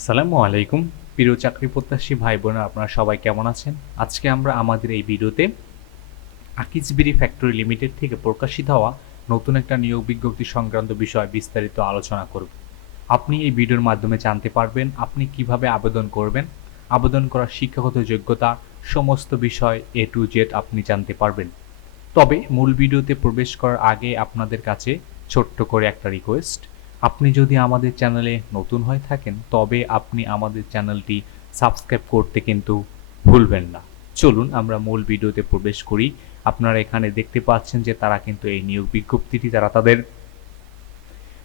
আসসালামু আলাইকুম। প্রিয় চাকরি প্রত্যাশী ভাই বোনেরা আপনারা সবাই কেমন আছেন? আজকে আমরা আমাদের এই ভিডিওতে আকিজবিরি ফ্যাক্টরি লিমিটেড থেকে প্রকাশিত হওয়া নতুন একটা নিয়োগ বিজ্ঞপ্তি সংক্রান্ত বিষয়ে বিস্তারিত আলোচনা করব। আপনি এই ভিডিওর মাধ্যমে জানতে পারবেন আপনি কীভাবে আবেদন করবেন, আবেদন করার শিক্ষাগত যোগ্যতা, সমস্ত বিষয় এ টু জেড আপনি জানতে পারবেন। তবে মূল ভিডিওতে প্রবেশ করার আগে আপনাদের কাছে ছোট্ট করে একটা রিকোয়েস্ট আপনি যদি আমাদের চ্যানেলে নতুন হয়ে থাকেন, তবে আপনি আমাদের চ্যানেলটি সাবস্ক্রাইব করতে কিন্তু ভুলবেন না। চলুন, আমরা মূল ভিডিওতে প্রবেশ করি। আপনারা এখানে দেখতে পাচ্ছেন যে তারা কিন্তু এই নিয়োগ বিজ্ঞপ্তিটি তারা তাদের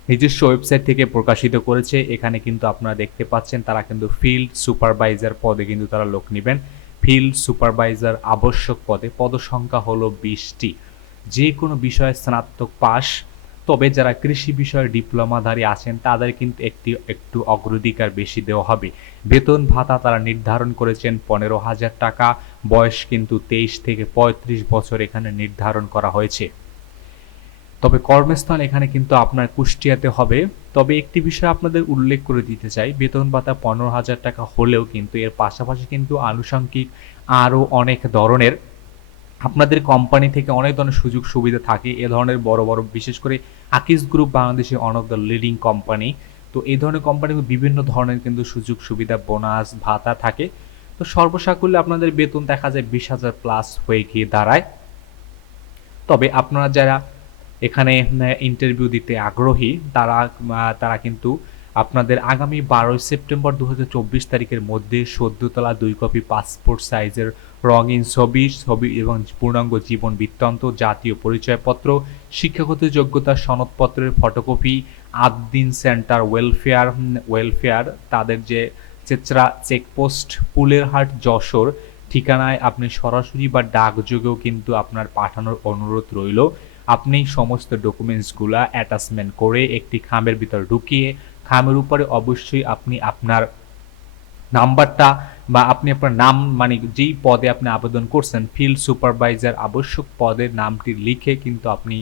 নিজস্ব ওয়েবসাইট থেকে প্রকাশিত করেছে। এখানে কিন্তু আপনারা দেখতে পাচ্ছেন তারা কিন্তু ফিল্ড সুপারভাইজার পদে কিন্তু তারা লোক নেবেন। ফিল্ড সুপারভাইজার আবশ্যক পদে, পদসংখ্যা হলো বিশটি। যে কোনো বিষয়ে স্নাতক পাস তবে যারা কৃষি বিষয়ে ডিপ্লোমাধারী আছেন, তাদের কিন্তু একটি, একটু অগ্রাধিকার বেশি দেওয়া হবে। বেতন ভাতা তারা নির্ধারণ করেছেন পনেরো হাজার টাকা, বয়স কিন্তু তেইশ থেকে পঁয়ত্রিশ বছর এখানে নির্ধারণ করা হয়েছে। তবে কর্মস্থান এখানে কিন্তু আপনার কুষ্টিয়াতে হবে। তবে একটি বিষয় আপনাদের উল্লেখ করে দিতে চাই, বেতন ভাতা পনেরো হাজার টাকা হলেও কিন্তু এর পাশাপাশি কিন্তু আনুষঙ্গিক আরও অনেক ধরনের আপনাদের কোম্পানি থেকে অনেক ধরনের সুযোগ সুবিধা থাকে। এ ধরনের বড় বড়, বিশেষ করে আকিস গ্রুপ বাংলাদেশে one of the leading company তো এই ধরনের কোম্পানি বিভিন্ন ধরনের কিন্তু সুযোগ সুবিধা বোনাস ভাতা থাকে। তো সর্বসাকুল্যে আপনাদের বেতন দেখা যায় বিশ হাজার প্লাস হয়ে গিয়ে দাঁড়ায়। তবে আপনারা যারা এখানে ইন্টারভিউ দিতে আগ্রহী, তারা তারা কিন্তু আপনাদের আগামী বারোই সেপ্টেম্বর দু হাজার চব্বিশ তারিখের মধ্যে সদ্যতলা দুই কপি পাসপোর্ট সাইজের রঙিন ছবি ছবি এবং পূর্ণাঙ্গ জীবন বৃত্তান্ত, জাতীয় পরিচয়পত্র, শিক্ষাগত যোগ্যতা সনদপত্রের photocopy Addin centre welfare welfare, তাদের যে চেচরা চেকপোস্ট পুলের হাট যশোর, ঠিকানায় আপনি সরাসরি বা ডাকযোগেও কিন্তু আপনার পাঠানোর অনুরোধ রইল। আপনি সমস্ত ডকুমেন্টসগুলা অ্যাটাচমেন্ট করে একটি খামের ভিতর ঢুকিয়ে খামের উপরে অবশ্যই আপনি আপনার নাম্বারটা বা আপনি আপনার নাম মানে যেই পদে আপনি আবেদন করছেন ফিল্ড সুপারভাইজার আবশ্যক পদের নামটি লিখে কিন্তু আপনি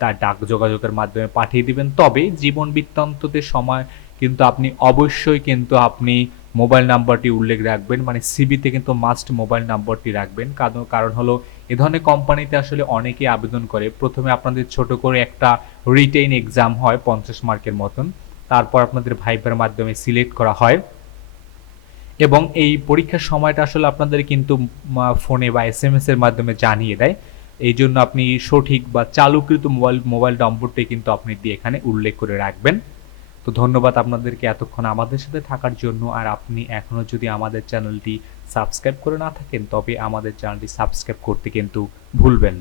তার ডাক যোগাযোগের মাধ্যমে পাঠিয়ে দিবেন। তবে জীবন বৃত্তান্ততে সময় কিন্তু আপনি অবশ্যই কিন্তু আপনি মোবাইল নাম্বারটি উল্লেখ রাখবেন মানে সিবিতে কিন্তু মাস্ট মোবাইল নাম্বারটি রাখবেন। কারণ কারণ হলো এ ধরনের কোম্পানিতে আসলে অনেকেই আবেদন করে। প্রথমে আপনাদের ছোট করে একটা রিটেইন এক্সাম হয় পঞ্চাশ মার্কের মতন। তারপর আপনাদের ভাইবার মাধ্যমে সিলেক্ট করা হয়। এবং এই পরীক্ষার সময়টা আসলে আপনাদের কিন্তু ফোনে বা এস এম এর মাধ্যমে জানিয়ে দেয়। এই জন্য আপনি সঠিক বা চালুকৃত মোবাইল মোবাইল নম্বরটাই কিন্তু আপনি দিয়ে এখানে উল্লেখ করে রাখবেন। তো ধন্যবাদ আপনাদেরকে এতক্ষণ আমাদের সাথে থাকার জন্য। আর আপনি এখনও যদি আমাদের চ্যানেলটি সাবস্ক্রাইব করে না থাকেন, তবে আমাদের চ্যানেলটি সাবস্ক্রাইব করতে কিন্তু ভুলবেন না।